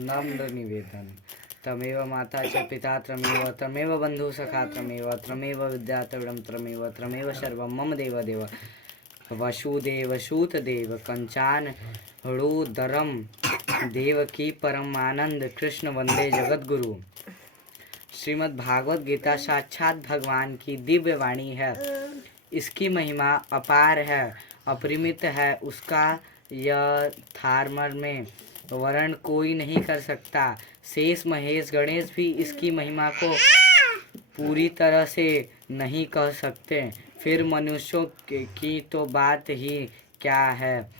नम्र निवेदन। तमेव माता च पिता त्रमेव, त्रमेव बंधु सखा त्रमेव, त्रमेव विद्या तृणं त्रमेव, त्रमेव सर्वं मम देव देव। वसुदेव सूत देव कंचान हृदरम देवकी परम आनंद कृष्ण वंदे जगतगुरु। श्रीमद् भागवत गीता साक्षात भगवान की दिव्य वाणी है। इसकी महिमा अपार है, अपरिमित है। उसका यथार्थ में वर्णन कोई नहीं कर सकता। शेष महेश गणेश भी इसकी महिमा को पूरी तरह से नहीं कह सकते, फिर मनुष्यों की तो बात ही क्या है।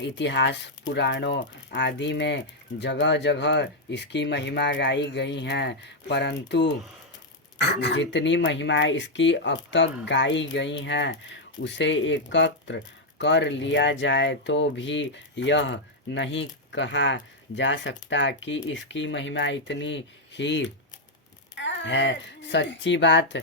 इतिहास पुराणों आदि में जगह जगह इसकी महिमा गाई गई हैं, परंतु जितनी महिमा इसकी अब तक गाई गई हैं उसे एकत्र कर लिया जाए तो भी यह नहीं कहा जा सकता कि इसकी महिमा इतनी ही है। सच्ची बात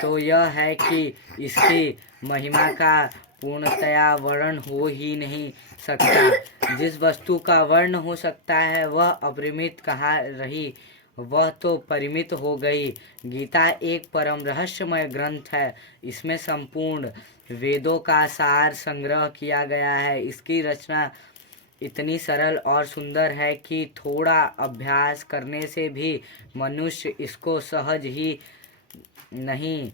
तो यह है कि इसकी महिमा का पूर्णतया वर्णन हो ही नहीं सकता। जिस वस्तु का वर्णन हो सकता है वह अपरिमित कहाँ रही, वह तो परिमित हो गई। गीता एक परम रहस्यमय ग्रंथ है। इसमें संपूर्ण वेदों का सार संग्रह किया गया है। इसकी रचना इतनी सरल और सुंदर है कि थोड़ा अभ्यास करने से भी मनुष्य इसको सहज ही नहीं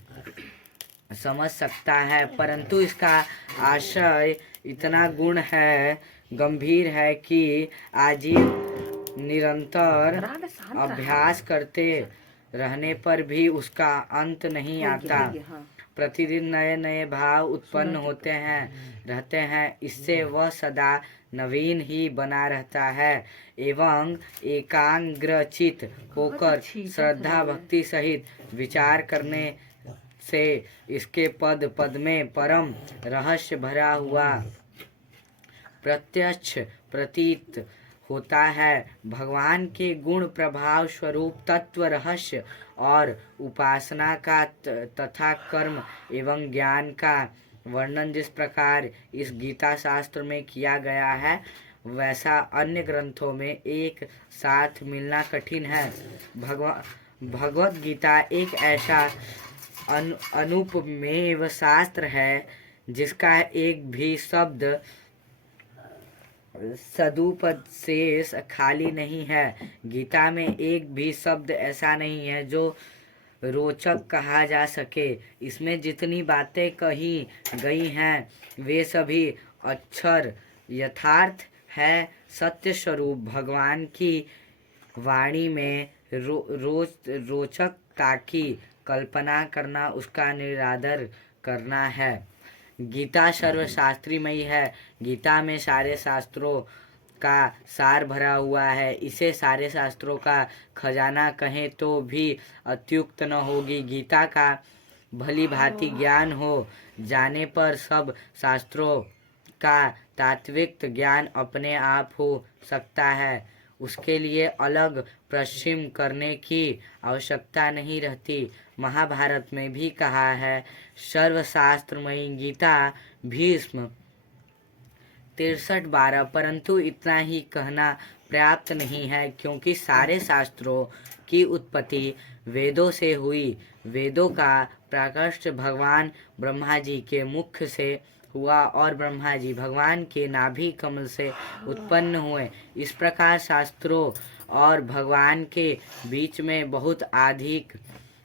समझ सकता है, परंतु इसका आशय इतना गुण है, गंभीर है कि आजीव निरंतर अभ्यास करते रहने पर भी उसका अंत नहीं आता। प्रतिदिन नए नए भाव उत्पन्न होते हैं रहते हैं, इससे वह सदा नवीन ही बना रहता है एवं एकाग्रचित होकर श्रद्धा भक्ति सहित विचार करने से इसके पद पद में परम रहस्य भरा हुआ प्रत्यक्ष प्रतीत होता है। भगवान के गुण प्रभाव स्वरूप तत्व रहस्य और उपासना का तथा कर्म एवं ज्ञान का वर्णन जिस प्रकार इस गीता शास्त्र में किया गया है वैसा अन्य ग्रंथों में एक साथ मिलना कठिन है। भगवत गीता एक ऐसा अनुपमेय शास्त्र है जिसका एक भी शब्द सदुपदेश खाली नहीं है। गीता में एक भी शब्द ऐसा नहीं है जो रोचक कहा जा सके। इसमें जितनी बातें कही गई हैं वे सभी अक्षर यथार्थ है। सत्य स्वरूप भगवान की वाणी में रोचकता की कल्पना करना उसका निरादर करना है। गीता सर्वशास्त्रीमयी है। गीता में सारे शास्त्रों का सार भरा हुआ है। इसे सारे शास्त्रों का खजाना कहें तो भी अत्युक्त न होगी। गीता का भली भांति ज्ञान हो जाने पर सब शास्त्रों का तात्विक ज्ञान अपने आप हो सकता है। उसके लिए अलग परिश्रम करने की आवश्यकता नहीं रहती। महाभारत में भी कहा है, सर्वशास्त्रमयी गीता भीष्म 63:12, परंतु इतना ही कहना पर्याप्त नहीं है क्योंकि सारे शास्त्रों की उत्पत्ति वेदों से हुई। वेदों का प्रकाश भगवान ब्रह्मा जी के मुख से हुआ और ब्रह्मा जी भगवान के नाभि कमल से उत्पन्न हुए। इस प्रकार शास्त्रों और भगवान के बीच में बहुत अधिक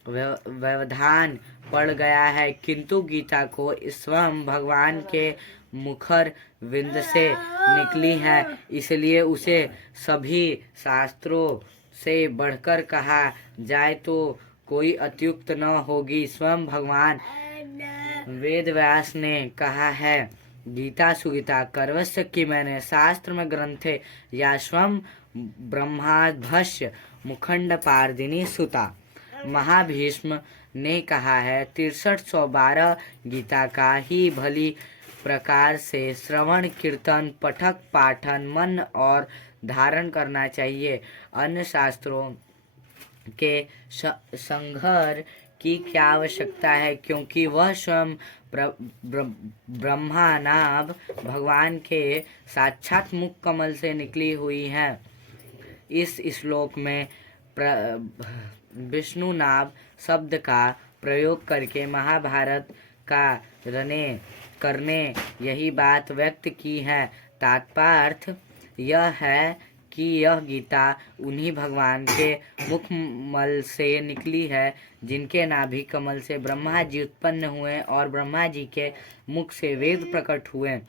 व्यवधान पड़ गया है, किंतु गीता को स्वयं भगवान के मुखर विंद से निकली है, इसलिए उसे सभी शास्त्रों से बढ़कर कहा जाए तो कोई अत्युक्त न होगी। स्वयं भगवान वेद व्यास ने कहा है, गीता सुगीता कर्वस्य कि मैंने शास्त्र में ग्रंथे या स्वयं ब्रह्माभस्य मुखंड पारदिनी सुता। महाभीष्म ने कहा है, 6312 गीता का ही भली प्रकार से श्रवण कीर्तन पठक पाठन मन और धारण करना चाहिए। अन्य शास्त्रों के संग्रह की क्या आवश्यकता है, क्योंकि वह स्वयं ब्रह्मा नाभ भगवान के साक्षात मुख कमल से निकली हुई है। इस श्लोक में विष्णु नाम शब्द का प्रयोग करके महाभारत का रने करने यही बात व्यक्त की है। तात्पर्य यह है कि यह गीता उन्हीं भगवान के मुखमल से निकली है जिनके नाभि कमल से ब्रह्मा जी उत्पन्न हुए और ब्रह्मा जी के मुख से वेद प्रकट हुए,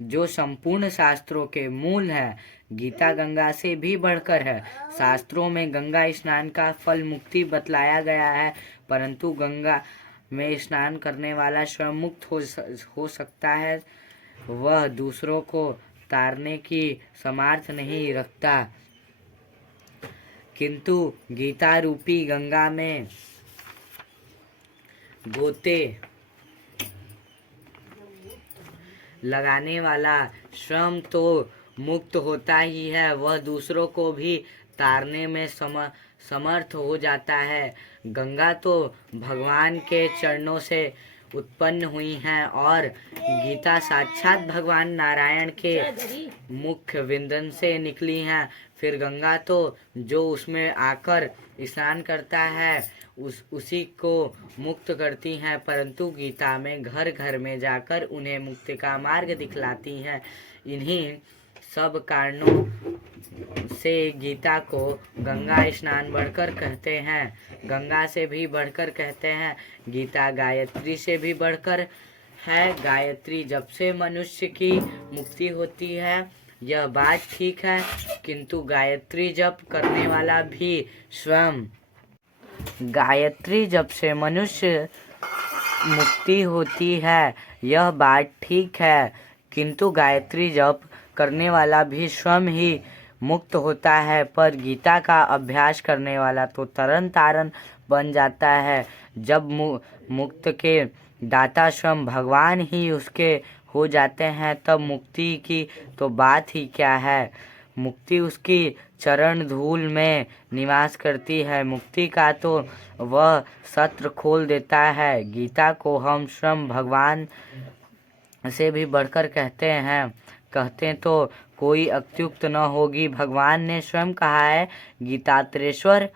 जो संपूर्ण शास्त्रों के मूल है। गीता गंगा से भी बढ़कर है। शास्त्रों में गंगा स्नान का फल मुक्ति बतलाया गया है, परंतु गंगा में स्नान करने वाला स्वयं मुक्त हो सकता है, वह दूसरों को तारने की सामर्थ्य नहीं रखता। किंतु गीता रूपी गंगा में गोते लगाने वाला स्वयं तो मुक्त होता ही है, वह दूसरों को भी तारने में समर्थ हो जाता है। गंगा तो भगवान के चरणों से उत्पन्न हुई हैं और गीता साक्षात भगवान नारायण के मुख्य विंदन से निकली हैं। फिर गंगा तो जो उसमें आकर स्नान करता है उसी को मुक्त करती हैं, परंतु गीता में घर घर में जाकर उन्हें मुक्ति का मार्ग दिखलाती हैं। इन्हीं सब कारणों से गीता को गंगा स्नान बढ़कर कहते हैं। गंगा से भी बढ़कर कहते हैं। गीता गायत्री से भी बढ़कर है। गायत्री जप से मनुष्य की मुक्ति होती है, यह बात ठीक है, किंतु गायत्री जप करने वाला भी स्वयं गायत्री जप से मनुष्य मुक्ति होती है, यह बात ठीक है, किंतु गायत्री जप करने वाला भी स्वयं ही मुक्त होता है। पर गीता का अभ्यास करने वाला तो तरन तारन बन जाता है। जब मुक्त के दाता स्वयं भगवान ही उसके हो जाते हैं, तब मुक्ति की तो बात ही क्या है। मुक्ति उसकी चरण धूल में निवास करती है। मुक्ति का तो वह सत्र खोल देता है। गीता को हम स्वयं भगवान से भी बढ़कर कहते तो कोई अत्युक्त न होगी। भगवान ने स्वयं कहा है, गीतात्रेश्वर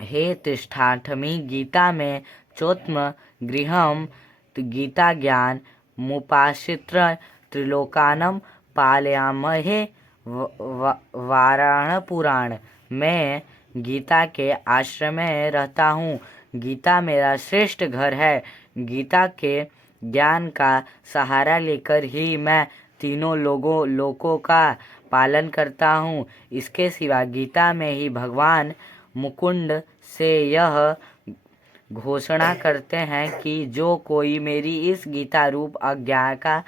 हे तिष्ठाठमी गीता में चौत्म गृहम गीता ज्ञान मुपाश्रित्र त्रिलोकानम पालयामहे वाराण पुराण। मैं गीता के आश्रम में रहता हूँ। गीता मेरा श्रेष्ठ घर है। गीता के ज्ञान का सहारा लेकर ही मैं तीनों लोकों का पालन करता हूँ। इसके सिवा गीता में ही भगवान मुकुंद से यह घोषणा करते हैं कि जो कोई मेरी इस गीता रूप आज्ञा का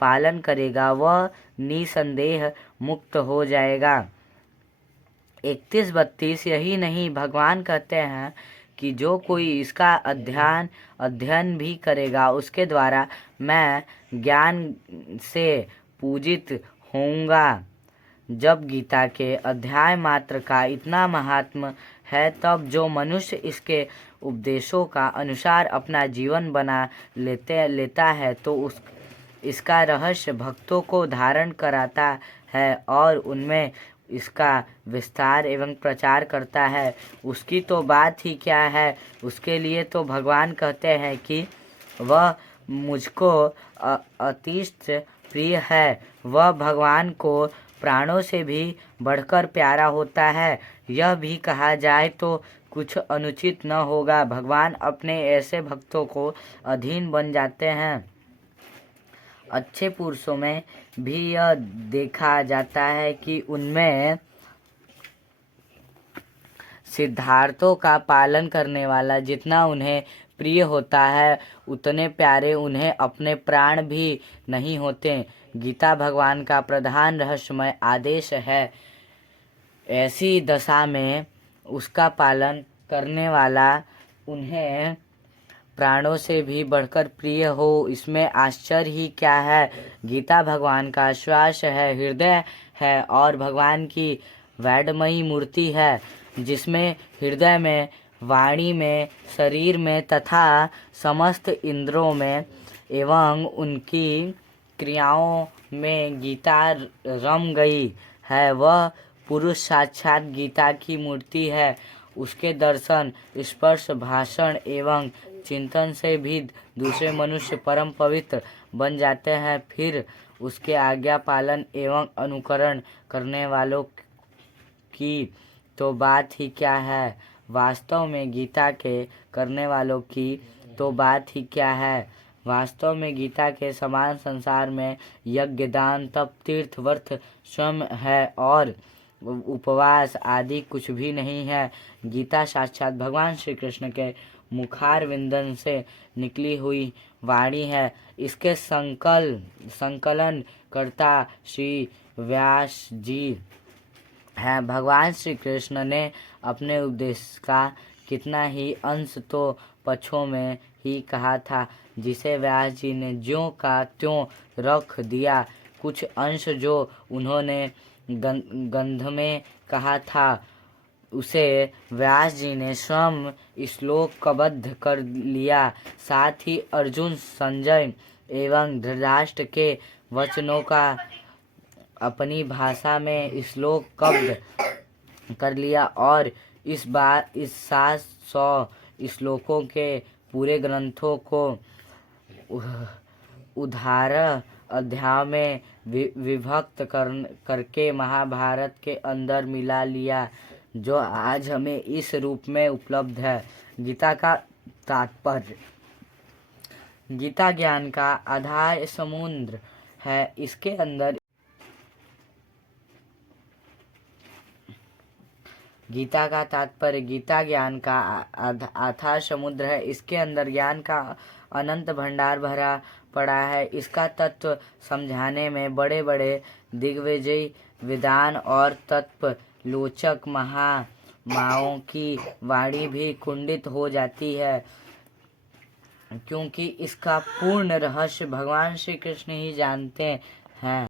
पालन करेगा वह निसंदेह मुक्त हो जाएगा। 31-32 यही नहीं, भगवान कहते हैं कि जो कोई इसका अध्ययन भी करेगा उसके द्वारा मैं ज्ञान से पूजित होऊंगा। जब गीता के अध्याय मात्र का इतना महात्म है, तब जो मनुष्य इसके उपदेशों का अनुसार अपना जीवन बना लेता है तो इसका रहस्य भक्तों को धारण कराता है और उनमें इसका विस्तार एवं प्रचार करता है। उसकी तो बात ही क्या है। उसके लिए तो भगवान कहते हैं कि वह मुझको अतिशत प्रिय है। वह भगवान को प्राणों से भी बढ़कर प्यारा होता है। यह भी कहा जाए तो कुछ अनुचित न होगा। भगवान अपने ऐसे भक्तों को अधीन बन जाते हैं। अच्छे पुरुषों में भी यह देखा जाता है कि उनमें सिद्धार्थों का पालन करने वाला जितना उन्हें प्रिय होता है, उतने प्यारे उन्हें अपने प्राण भी नहीं होते। गीता भगवान का प्रधान रहस्यमय आदेश है। ऐसी दशा में उसका पालन करने वाला उन्हें प्राणों से भी बढ़कर प्रिय हो, इसमें आश्चर्य ही क्या है। गीता भगवान का श्वास है, हृदय है और भगवान की वैडमयी मूर्ति है, जिसमें हृदय में, वाणी में, शरीर में तथा समस्त इंद्रियों में एवं उनकी क्रियाओं में गीता रम गई। है वह पुरुष साक्षात गीता की मूर्ति है। उसके दर्शन, स्पर्श, भाषण एवं चिंतन से भी दूसरे मनुष्य परम पवित्र बन जाते हैं। फिर उसके आज्ञा पालन एवं अनुकरण करने वालों की तो बात ही क्या है। वास्तव में गीता के करने वालों की तो बात ही क्या है। वास्तव में गीता के समान संसार में यज्ञ, दान, तप, तीर्थ, व्रत, श्रम है और उपवास आदि कुछ भी नहीं है। गीता साक्षात भगवान श्री कृष्ण के मुखार विंदन से निकली हुई वाणी है। इसके संकलन करता श्री व्यास जी है। भगवान श्री कृष्ण ने अपने उपदेश का कितना ही अंश तो पक्षों में ही कहा था, जिसे व्यास जी ने ज्यों का त्यों रख दिया। कुछ अंश जो उन्होंने गंध में कहा था, उसे व्यास जी ने स्वयं श्लोकबद्ध कर लिया। साथ ही अर्जुन, संजय एवं धृतराष्ट्र के वचनों का अपनी भाषा में श्लोकबद्ध कर लिया और इस 700 श्लोकों के पूरे ग्रंथों को उधार अध्याय में विभक्त करके महाभारत के अंदर मिला लिया, जो आज हमें इस रूप में उपलब्ध है। गीता का तात्पर्य। गीता ज्ञान का आधार समुद्र है। इसके अंदर गीता का तात्पर्य गीता ज्ञान का अथाह समुद्र है। इसके अंदर ज्ञान का अनंत भंडार भरा पड़ा है। इसका तत्व समझाने में बड़े बड़े दिग्विजयी विद्वान और तत्व लोचक महामाओं की वाणी भी कुंठित हो जाती है, क्योंकि इसका पूर्ण रहस्य भगवान श्री कृष्ण ही जानते हैं।